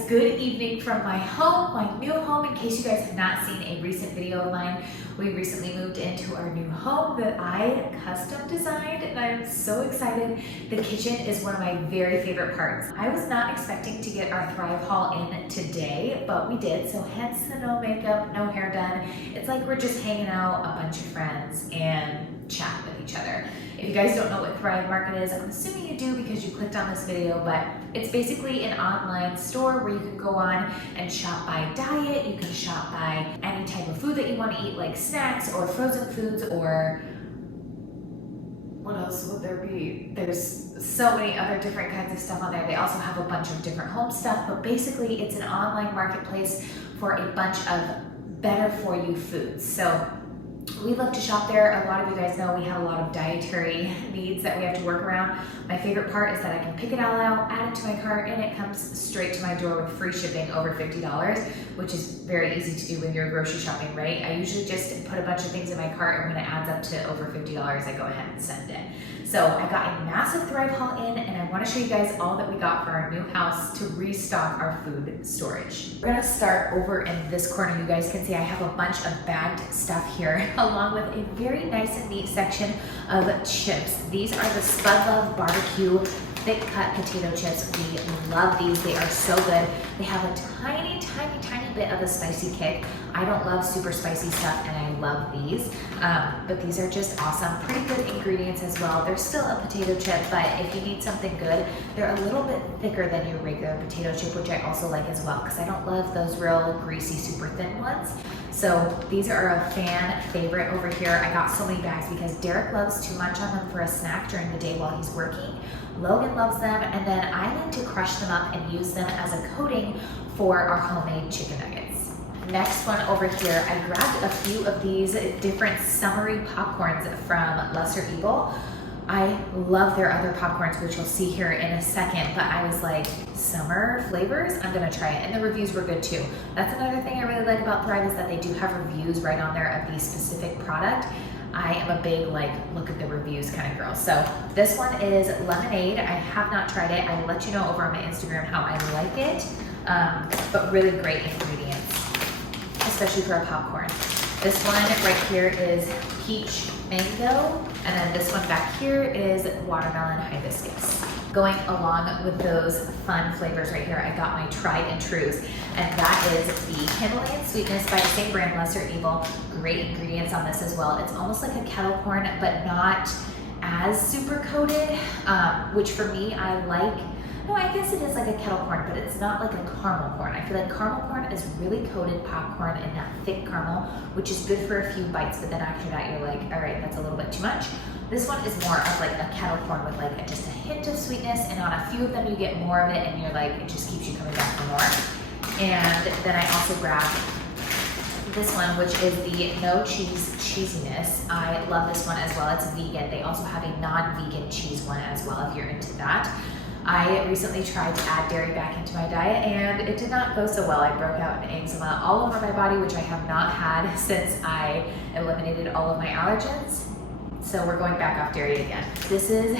guys, good evening from my home, my new home. In case you guys have not seen a recent video of mine, we recently moved into our new home that I custom designed, and I'm so excited. The kitchen is one of my very favorite parts. I was not expecting to get our Thrive haul in today, but we did, so hence the no makeup, no hair done. It's like we're just hanging out, a bunch of friends, and chat with each other. If you guys don't know what Thrive Market is, I'm assuming you do because you clicked on this video, but it's basically an online store where you can go on and shop by diet. You can shop by any type of food that you want to eat, like snacks or frozen foods, or what else would there be? There's so many other different kinds of stuff on there. They also have a bunch of different home stuff, but basically it's an online marketplace for a bunch of better for you foods. So we love to shop there. A lot of you guys know we have a lot of dietary needs that we have to work around. My favorite part is that I can pick it all out, add it to my cart, and it comes straight to my door with free shipping over $50, which is very easy to do when you're grocery shopping, right? I usually just put a bunch of things in my cart, and when it adds up to over $50, I go ahead and send it. So I got a massive Thrive haul in, and I want to show you guys all that we got for our new house to restock our food storage. We're gonna start over in this corner. You guys can see I have a bunch of bagged stuff here, along with a very nice and neat section of chips. These are the Spud Love Barbecue thick cut potato chips. We love these. They are so good. They have a tiny bit of a spicy kick. I don't love super spicy stuff, and I love these, but these are just awesome. Pretty good ingredients as well. They're still a potato chip, but if you need something good, they're a little bit thicker than your regular potato chip, which I also like as well, because I don't love those real greasy, super thin ones. So these are a fan favorite over here. I got so many bags because Derek loves too much on them for a snack during the day while he's working. Logan loves them, and then I like to crush them up and use them as a coating for our homemade chicken nuggets. Next one over here, I grabbed a few of these different summery popcorns from Lesser Evil. I love their other popcorns, which you'll see here in a second, but I was like, summer flavors? I'm gonna try it, and the reviews were good too. That's another thing I really like about Thrive, is that they do have reviews right on there of the specific product. I am a big, like, look at the reviews kind of girl. So this one is lemonade. I have not tried it. I will let you know over on my Instagram how I like it, but really great ingredients, especially for a popcorn. This one right here is peach mango, and then this one back here is watermelon hibiscus. Going along with those fun flavors right here, I got my tried and trues, and that is the Himalayan Sweetness by the same brand, Lesser Evil. Great ingredients on this as well. It's almost like a kettle corn, but not as super coated, which for me, I like. No, I guess it is like a kettle corn, but it's not like a caramel corn. I feel like caramel corn is really coated popcorn in that thick caramel, which is good for a few bites, but then after that, you're like, all right, that's a little bit too much. This one is more of like a kettle corn with like just a hint of sweetness, and on a few of them, you get more of it, and you're like, it just keeps you coming back for more. And then I also grabbed this one, which is the no cheese cheesiness. I love this one as well. It's vegan. They also have a non-vegan cheese one as well, if you're into that. I recently tried to add dairy back into my diet, and it did not go so well. I broke out in eczema all over my body, which I have not had since I eliminated all of my allergens. So we're going back off dairy again. This is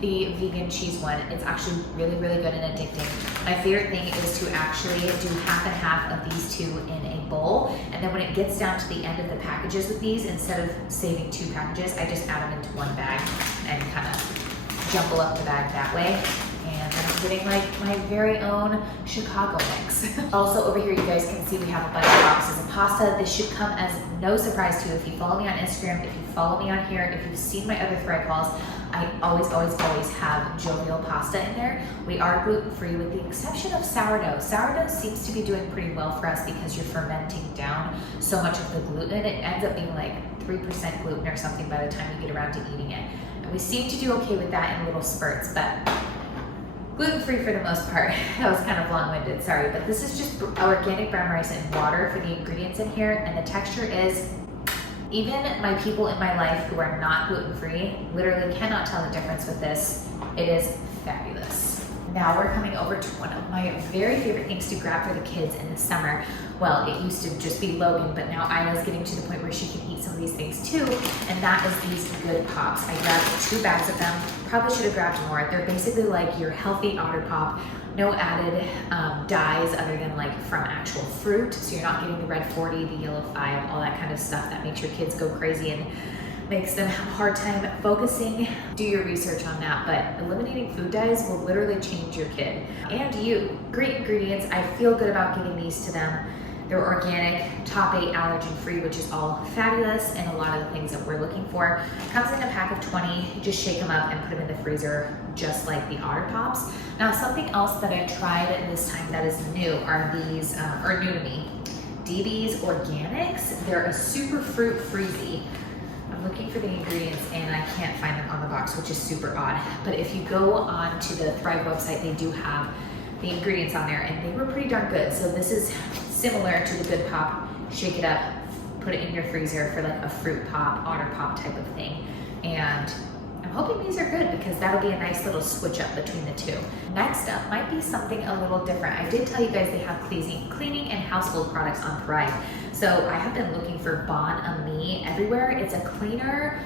the vegan cheese one. It's actually really good and addicting. My favorite thing is to actually do half and half of these two in a bowl, and then when it gets down to the end of the packages with these, instead of saving 2 packages, I just add them into one bag and kind of jumble up the bag that way. And then I'm getting like my very own Chicago mix. Also over here, you guys can see we have a bunch of boxes of pasta. This should come as no surprise to you if you follow me on Instagram, if you follow me on here, if you've seen my other Thrive hauls. I always have jovial pasta in there. We are gluten-free with the exception of sourdough. Sourdough seems to be doing pretty well for us because you're fermenting down so much of the gluten. It ends up being like 3% gluten or something by the time you get around to eating it. And we seem to do okay with that in little spurts, but gluten-free for the most part. That was kind of long-winded, sorry. But this is just organic brown rice and water for the ingredients in here, and the texture is, even my people in my life who are not gluten-free literally cannot tell the difference with this. It is fabulous. Now we're coming over to one of my very favorite things to grab for the kids in the summer. Well, it used to just be Logan, but now Isla's getting to the point where she can eat some of these things too, and that is these Good Pops. I grabbed 2 bags of them. Probably should have grabbed more. They're basically like your healthy Otter Pop, no added dyes other than like from actual fruit. So you're not getting the red 40, the yellow 5, all that kind of stuff that makes your kids go crazy and makes them have a hard time focusing. Do your research on that, but eliminating food dyes will literally change your kid and you. Great ingredients. I feel good about giving these to them. They're organic, top 8 allergen free, which is all fabulous, and a lot of the things that we're looking for. Comes in a pack of 20. You just shake them up and put them in the freezer, just like the Otter Pops. Now, something else that I tried this time that is new are these, or new to me, Dbs Organics. They're a super fruit freezy. I'm looking for the ingredients and I can't find them on the box, which is super odd. But if you go on to the Thrive website, they do have the ingredients on there and they were pretty darn good. So this is similar to the Good Pop. Shake it up, put it in your freezer for like a fruit pop, Otter Pop type of thing. And I'm hoping these are good because that'll be a nice little switch up between the two. Next up might be something a little different. I did tell you guys they have cleaning and household products on Thrive. So I have been looking for Bon Ami everywhere. It's a cleaner.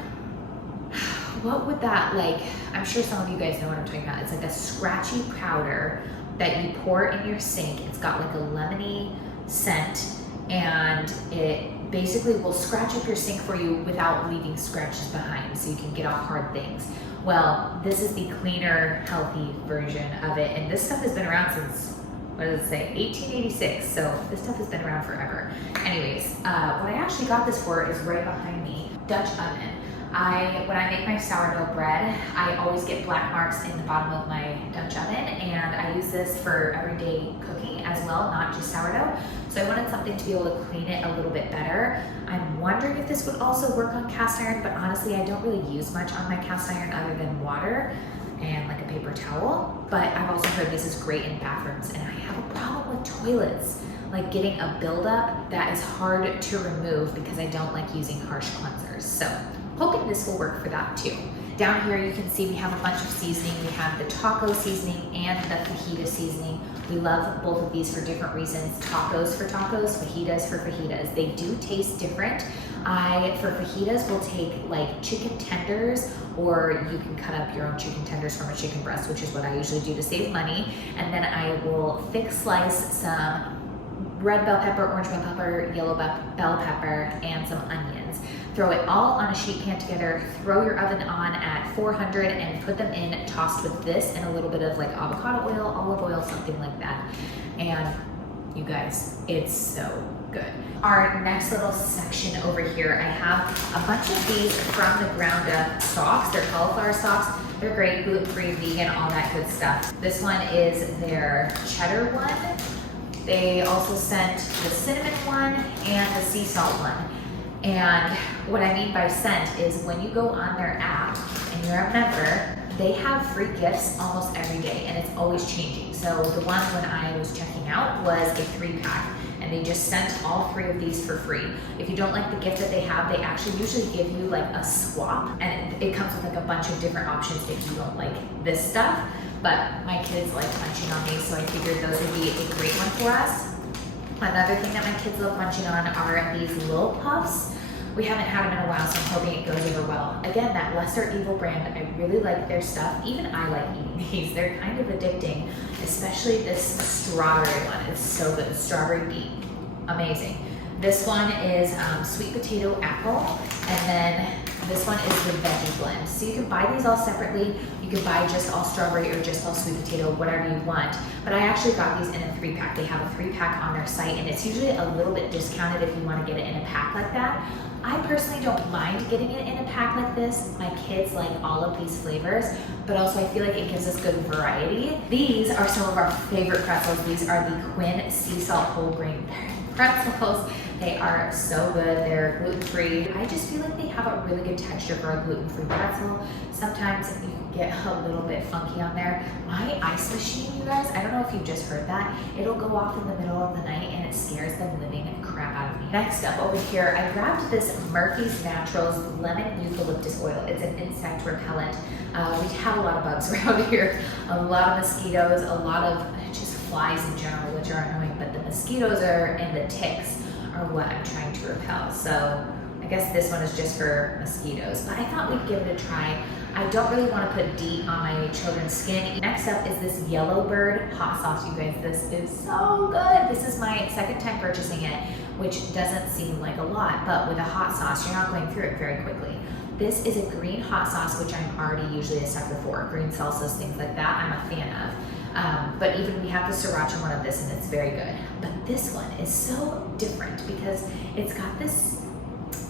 What would that like? I'm sure some of you guys know what I'm talking about. It's like a scratchy powder that you pour in your sink. It's got like a lemony scent and it basically will scratch up your sink for you without leaving scratches behind so you can get off hard things. Well, this is the cleaner, healthy version of it. And this stuff has been around since, what does it say, 1886. So this stuff has been around forever. Anyways, what I actually got this for is right behind me, Dutch oven. When I make my sourdough bread, I always get black marks in the bottom of my Dutch oven, and I use this for everyday cooking as well, not just sourdough. So I wanted something to be able to clean it a little bit better. I'm wondering if this would also work on cast iron, but honestly, I don't really use much on my cast iron other than water and like a paper towel. But I've also heard this is great in bathrooms, and I have a problem with toilets, like getting a buildup that is hard to remove because I don't like using harsh cleansers. So hoping this will work for that too. Down here you can see we have a bunch of seasoning. We have the taco seasoning and the fajita seasoning. We love both of these for different reasons. Tacos for tacos, fajitas for fajitas. They do taste different. For fajitas, will take like chicken tenders, or you can cut up your own chicken tenders from a chicken breast, which is what I usually do to save money. And then I will thick slice some red bell pepper, orange bell pepper, yellow bell pepper, and some onions. Throw it all on a sheet pan together, throw your oven on at 400 and put them in, tossed with this and a little bit of like avocado oil, olive oil, something like that. And you guys, it's so good. Our next little section over here, I have a bunch of these from the ground up socks. They're cauliflower socks. They're great, gluten-free, vegan, all that good stuff. This one is their cheddar one. They also sent the cinnamon one and the sea salt one. And what I mean by sent is when you go on their app and you're a member, they have free gifts almost every day and it's always changing. So the one when I was checking out was a 3-pack and they just sent all 3 of these for free. If you don't like the gift that they have, they actually usually give you like a swap, and it comes with like a bunch of different options if you don't like this stuff. But my kids like munching on these, so I figured those would be a great one for us. Another thing that my kids love munching on are these Lil Puffs. We haven't had them in a while, so I'm hoping it goes over well. Again, that Lesser Evil brand, I really like their stuff. Even I like eating these. They're kind of addicting, especially this strawberry one. It's so good. Strawberry beet, amazing. This one is sweet potato apple, and then this one is the veggie blend. So you can buy these all separately. You can buy just all strawberry or just all sweet potato, whatever you want. But I actually got these in a 3-pack. They have a 3-pack on their site, and it's usually a little bit discounted if you want to get it in a pack like that. I personally don't mind getting it in a pack like this. My kids like all of these flavors, but also I feel like it gives us good variety. These are some of our favorite pretzels. These are the Quinn Sea Salt Whole Grain pretzels. They are so good. They're gluten-free. I just feel like they have a really good texture for a gluten-free pretzel. Sometimes you can get a little bit funky on there. My ice machine, you guys, I don't know if you just heard that. It'll go off in the middle of the night and it scares the living crap out of me. Next up over here, I grabbed this Murphy's Naturals Lemon Eucalyptus Oil. It's an insect repellent. We have a lot of bugs around here, a lot of mosquitoes, a lot of just flies in general, which are annoying, but the mosquitoes and the ticks are what I'm trying to repel. So I guess this one is just for mosquitoes, but I thought we'd give it a try. I don't really want to put DEET on my children's skin. Next up is this Yellowbird hot sauce, you guys. This is so good. This is my second time purchasing it, which doesn't seem like a lot, but with a hot sauce, you're not going through it very quickly. This is a green hot sauce, which I'm already usually a sucker for. Green salsas, things like that, I'm a fan of. But even we have the sriracha one of this, and it's very good. But this one is so different because it's got this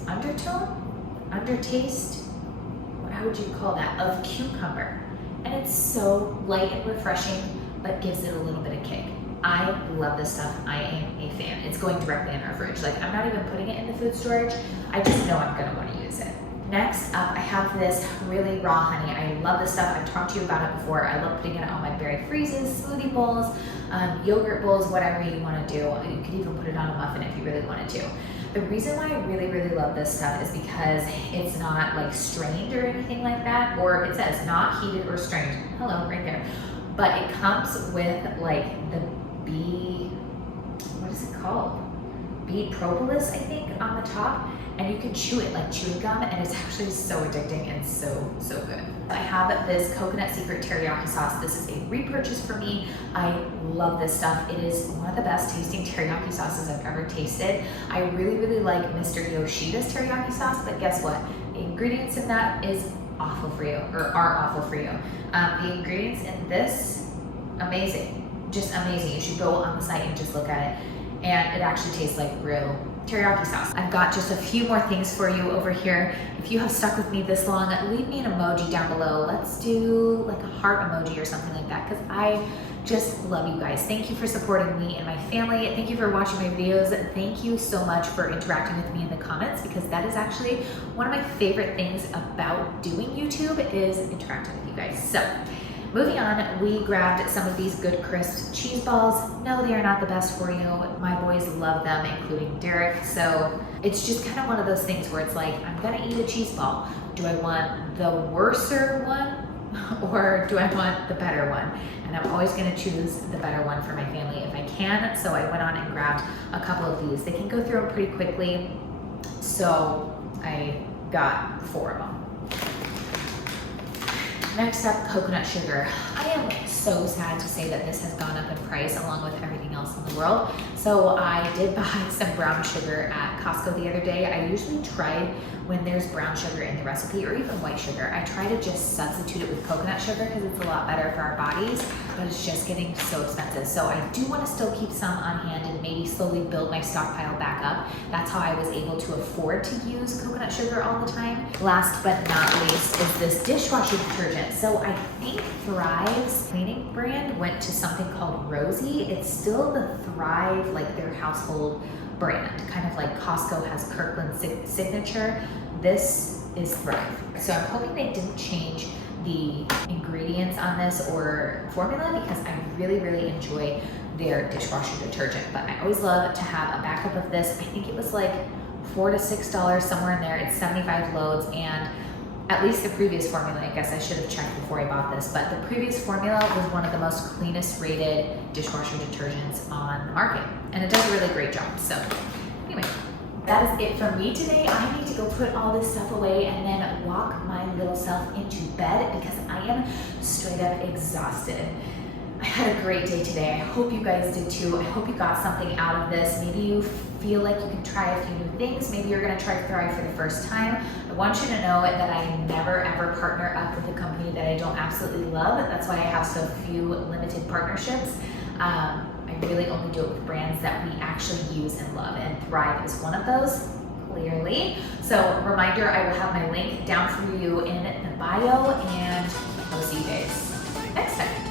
undertone, undertaste, how would you call that, of cucumber. And it's so light and refreshing, but gives it a little bit of kick. I love this stuff. I am a fan. It's going directly in our fridge. Like, I'm not even putting it in the food storage. I just know I'm gonna wanna use it. Next up, I have this really raw honey. I love this stuff. I've talked to you about it before. I love putting it on my berry freezes, smoothie bowls, yogurt bowls, whatever you wanna do. You could even put it on a muffin if you really wanted to. The reason why I really, really love this stuff is because it's not like strained or anything like that, or it says not heated or strained. Hello, right there. But it comes with like the bee, what is it called? Bee propolis, I think, on the top. And you can chew it like chewing gum, and it's actually so addicting and so good. I have this Coconut Secret Teriyaki Sauce. This is a repurchase for me. I love this stuff. It is one of the best tasting teriyaki sauces I've ever tasted. I really, really like Mr. Yoshida's teriyaki sauce, but guess what? The ingredients in that is awful for you, or are awful for you. The ingredients in this, amazing, just amazing. You should go on the site and just look at it. And it actually tastes like real teriyaki sauce. I've got just a few more things for you over here. If you have stuck with me this long, leave me an emoji down below. Let's do like a heart emoji or something like that, because I just love you guys. Thank you for supporting me and my family. Thank you for watching my videos. Thank you so much for interacting with me in the comments, because that is actually one of my favorite things about doing YouTube, is interacting with you guys. So, moving on, we grabbed some of these good crisp cheese balls. No, they are not the best for you. My boys love them, including Derek. So it's just kind of one of those things where it's like, I'm gonna eat a cheese ball. Do I want the worser one or do I want the better one? And I'm always gonna choose the better one for my family if I can. So I went on and grabbed a couple of these. They can go through them pretty quickly. So I got 4 of them. Next up, coconut sugar. I am so sad to say that this has gone up in price along with everything else in the world. So I did buy some brown sugar at Costco the other day. I usually try, when there's brown sugar in the recipe, or even white sugar, I try to just substitute it with coconut sugar because it's a lot better for our bodies, but it's just getting so expensive. So I do want to still keep some on hand and maybe slowly build my stockpile back up. That's how I was able to afford to use coconut sugar all the time. Last but not least is this dishwasher detergent. So I think Thrive's cleaning brand went to something called Rosie. It's still the Thrive, like their household brand, kind of like Costco has Kirkland's signature. This is Thrive. So I'm hoping they didn't change the ingredients on this or formula, because I really, really enjoy their dishwasher detergent. But I always love to have a backup of this. I think it was like $4 to $6, somewhere in there. It's 75 loads, and at least the previous formula, I guess I should have checked before I bought this, but the previous formula was one of the most cleanest rated dishwasher detergents on the market, and it does a really great job. So anyway, that is it from me today. I need to go put all this stuff away and then walk my little self into bed because I am straight up exhausted. I had a great day today. I hope you guys did too. I hope you got something out of this. Maybe you feel like you can try a few new things. Maybe you're gonna try Thrive for the first time. I want you to know that I never ever partner up with a company that I don't absolutely love. That's why I have so few limited partnerships. I really only do it with brands that we actually use and love, and Thrive is one of those, clearly. So reminder, I will have my link down for you in the bio, and I will see you guys next time.